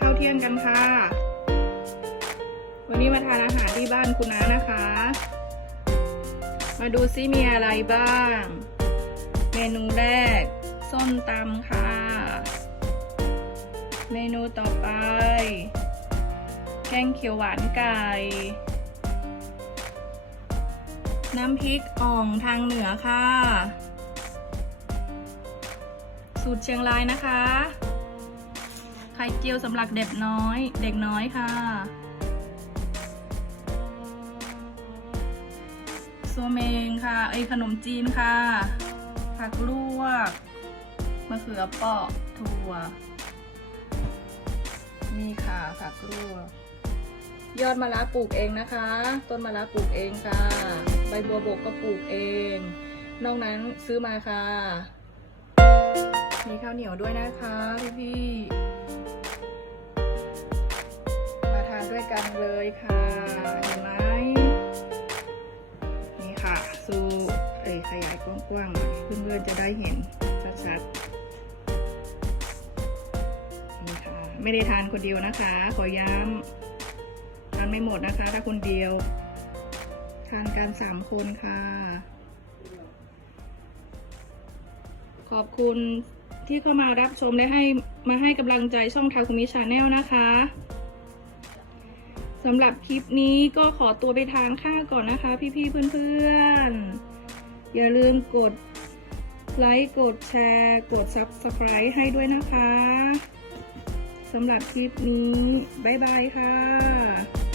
ข้าวเที่ยงกันค่ะ วันนี้มาทานอาหารที่บ้านคุณน้านะคะ มาดูซิมีอะไรบ้าง เมนูแรก ส้มตำค่ะ เมนูต่อไป แกงเขียวหวานไก่ น้ำพริกอ่องทางเหนือค่ะ สูตรเชียงรายนะคะ ไข่เจียวสำหรับเด็กน้อย เด็กน้อยค่ะซัวเมงค่ะไอขนมจีนค่ะ ผักลวกมะเขือเปาะถั่วนี่ค่ะผักลวกยอดมะระปลูกเองนะคะ ต้นมะระปลูกเองค่ะ ใบบัวบกก็ปลูกเอง นอกนั้นซื้อมาค่ะ มีข้าวเหนียวด้วยนะคะพี่ เลยค่ะเห็นไหมนี่ค่ะซูเอ้ยขยายกว้างๆหน่อยเพื่อนๆจะได้เห็นชัดๆนี่ค่ะไม่ได้ทานคนเดียวนะคะ ขอย้ำทานไม่หมดนะคะ ถ้าคนเดียว ทานกันสามคนค่ะ ขอบคุณที่เข้ามารับชมและให้มาให้กำลังใจช่องทาคุมิชาแนลนะคะ สำหรับคลิปนี้ก็ขอตัวไปทานข้าวก่อนนะคะ พี่ๆเพื่อนๆ อย่าลืมกดไลค์กดแชร์กด Subscribe ให้ด้วยนะคะสำหรับคลิปนี้ บ๊ายบายค่ะ